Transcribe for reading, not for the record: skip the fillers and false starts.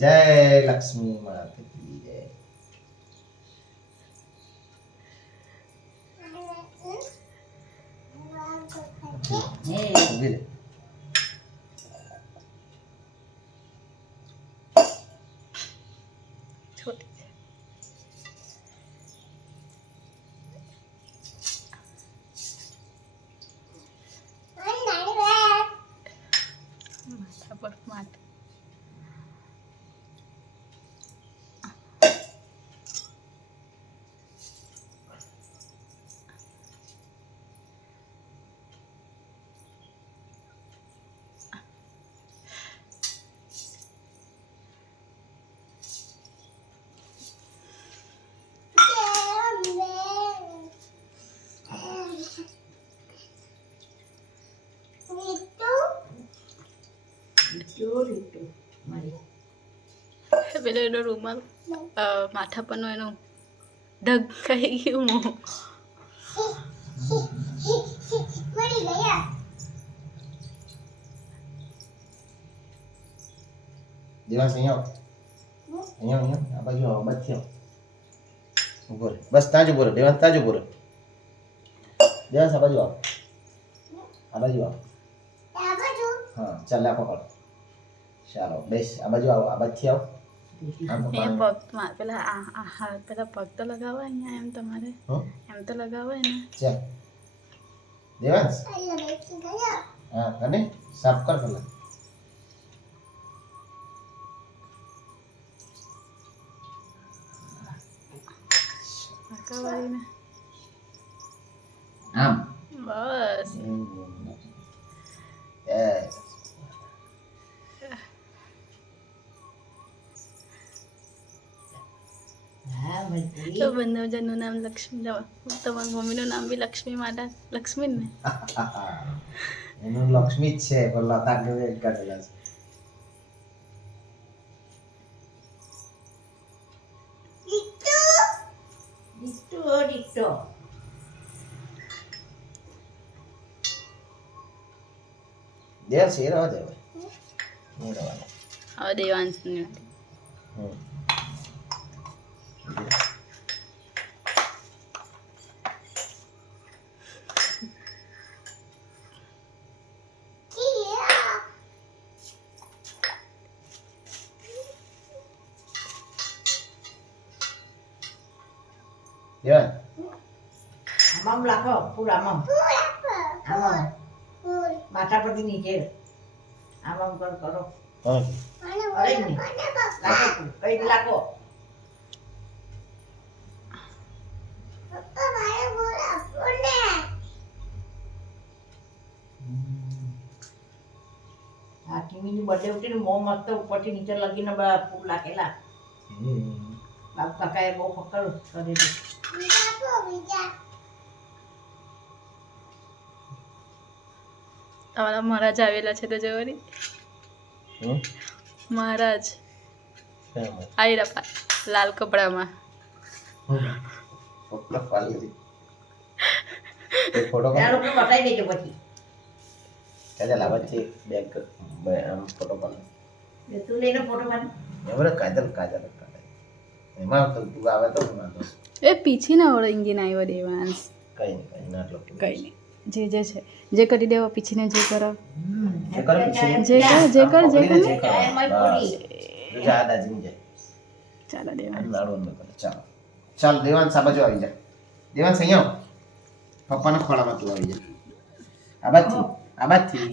જય લક્ષ્મી માતા કી જય. ઊભી રહે. છોટી માથા પર માથા પેલો એનો રૂમાલ માથા પરનો એનો ઢગ ખાઈ ગયું મોં. દેવાંશ અહીંયા આવ. અહીંયા આ બાજુ આવ. આ બાજુથી આવ. ઊભો રહે. બસ ત્યાં જ ઊભો રહે. દેવાંશ ત્યાં જ ઊભો રહે. દેવાંશ આ બાજુ આવ. આ બાજુ આવ. હા ચાલ આ પકડ. ચાલો બેસ. આ બાજુ આવ. આ બાજુથી આવ. આમ અહીંયા પકડ. પગ પેલા પેલા પગ તો લગાવવા અહીંયા એમ તમારે હં? એમ તો લગાવાય ને. ચાલ દેવાંશ હા અને સાફ કર પેલા. લગાવાય ને આમ બસ. Yes. તો બંને જણનું નામ લક્ષ્મી તમારી મમ્મીનું નામ બી લક્ષ્મી માતા લક્ષ્મી ને. એનું લક્ષ્મી જ છે પણ લતા કે કાઢેલા છે. દેવાંશ એ રહેવા દે હવે. એ રહેવા દે. હવે દેવાંશની હમ. દેવાંશ આમ લાખો ફૂલ આમ આમ માથા પરથી નીચે આમ કરો હા અરે નહીં લાખો કઈ લાખો આ ટીવીની બર્થડે ઉઠીને મોં મસ્ત ઉપરથી નીચે લગીને ફૂલ લાખેલા બાપ કાકાએ બહુ પકડ કરેલું. તમારા મહારાજ આવેલા છે તો જવાની મહારાજ આયરા લાલ કપડામાં. ફોટો પાડી દે. એક ફોટો ત્યાં લોકો બતાવી દેજો પછી કાજલ આવાજ છે બેગ આમ ફોટો પાડી. તું લઈને ફોટો પાડ. એવરે કાજલ કાજલ કાજલ એમાં તો તું આવે તો વાંધો છે. એ પીછી ના ઓળંગી ના આવ્યો દેવાંશ. કઈ નહીં ના એટલો કઈ નહીં જે જે છે જે કરી દેવો પીછીને જે કરો જે કર પીછે જે કર જે કર જા દાજી જાય ચાલો દેવાંશ. લાડો ન કરે. ચાલો ચાલ દેવાંશ આ બાજુ આવી જા. દેવાંશ અહીંયા આવ. પપ્પાના ખોળામાં તું આવી જા. આ બાજુથી